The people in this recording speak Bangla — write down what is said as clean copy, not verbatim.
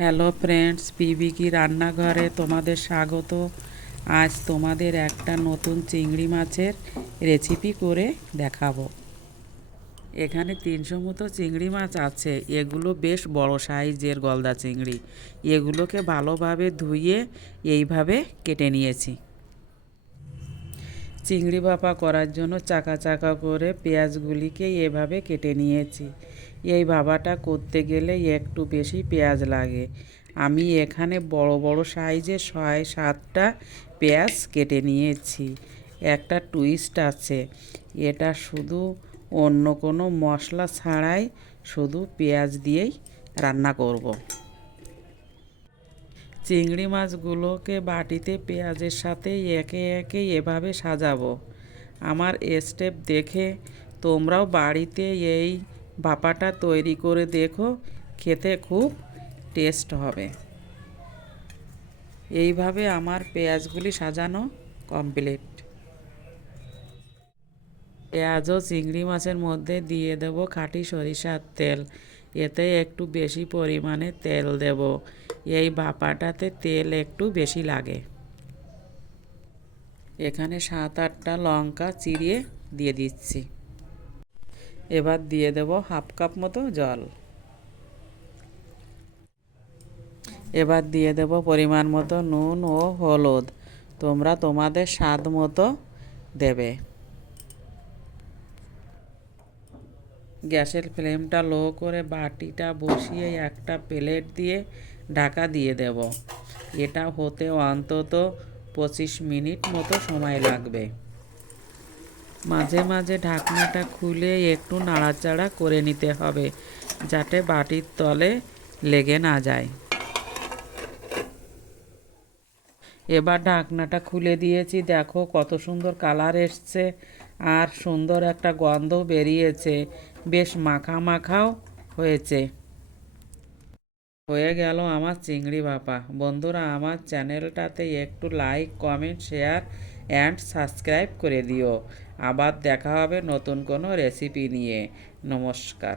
হ্যালো ফ্রেন্ডস, পিবিকি রান্নাঘরে তোমাদের স্বাগত। আজ তোমাদের একটা নতুন চিংড়ি মাছের রেসিপি করে দেখাবো। এখানে 300 মতো চিংড়ি মাছ আছে। এগুলো বেশ বড় সাইজের গলদা চিংড়ি। এগুলোকে ভালোভাবে ধুয়ে এইভাবে কেটে নিয়েছি। চিংড়ি ভাপা করার জন্য চাকা চাকা করে পেঁয়াজগুলিকে এভাবে কেটে নিয়েছি। এই ভাপাটা করতে গেলে একটু বেশি পেঁয়াজ লাগে। আমি এখানে বড় বড় সাইজের 6-7টা পেঁয়াজ কেটে নিয়েছি। একটা টুইস্ট আছে, এটা শুধু অন্য কোনো মশলা ছাড়াই শুধু পেঁয়াজ দিয়েই রান্না করব। চিংড়ি মাছগুলোকে বাটিতে পেঁয়াজের সাথে একে একে এভাবে সাজাবো। আমার স্টেপ দেখে তোমরাও বাড়িতে এই ভাপাটা তৈরি করে দেখো, খেতে খুব টেস্ট হবে। এইভাবে আমার পেঁয়াজগুলি সাজানো কমপ্লিট। পেঁয়াজ ও চিংড়ি মাছের মধ্যে দিয়ে দেব খাঁটি সরিষার তেল। এতে একটু বেশি পরিমাণে তেল দেব। এই ভাপাটাতে তেল একটু বেশি লাগে। এখানে 7-8টা লঙ্কা চিরিয়ে দিয়ে দিচ্ছি। এবার দিয়ে দেব 1/2 কাপ মতো জল। এবার দিয়ে দেব পরিমাণ মতো নুন ও হলুদ। তোমরা তোমাদের স্বাদ মতো দেবে। গ্যাসের ফ্লেমটা লো করে বাটিটা বসিয়ে একটা প্লেট দিয়ে ঢাকা দিয়ে দেব। এটা হতে অন্তত 25 মিনিট মতো সময় লাগবে। মাঝে মাঝে ঢাকনাটা খুলে একটু নাড়াচাড়া করে নিতে হবে, যাতে বাটির তলে লেগে না যায়। এবার ঢাকনাটা খুলে দিয়েছি, দেখো কত সুন্দর কালার এসছে আর সুন্দর একটা গন্ধ বেরিয়েছে। বেশ মাখা মাখাও হয়েছে। হয়ে গেল আমার চিংড়ি ভাপা। বন্ধুরা, আমার চ্যানেলটাতে একটু like, comment, share and subscribe করে দিও। আবার দেখা হবে নতুন কোনো রেসিপি নিয়ে। নমস্কার।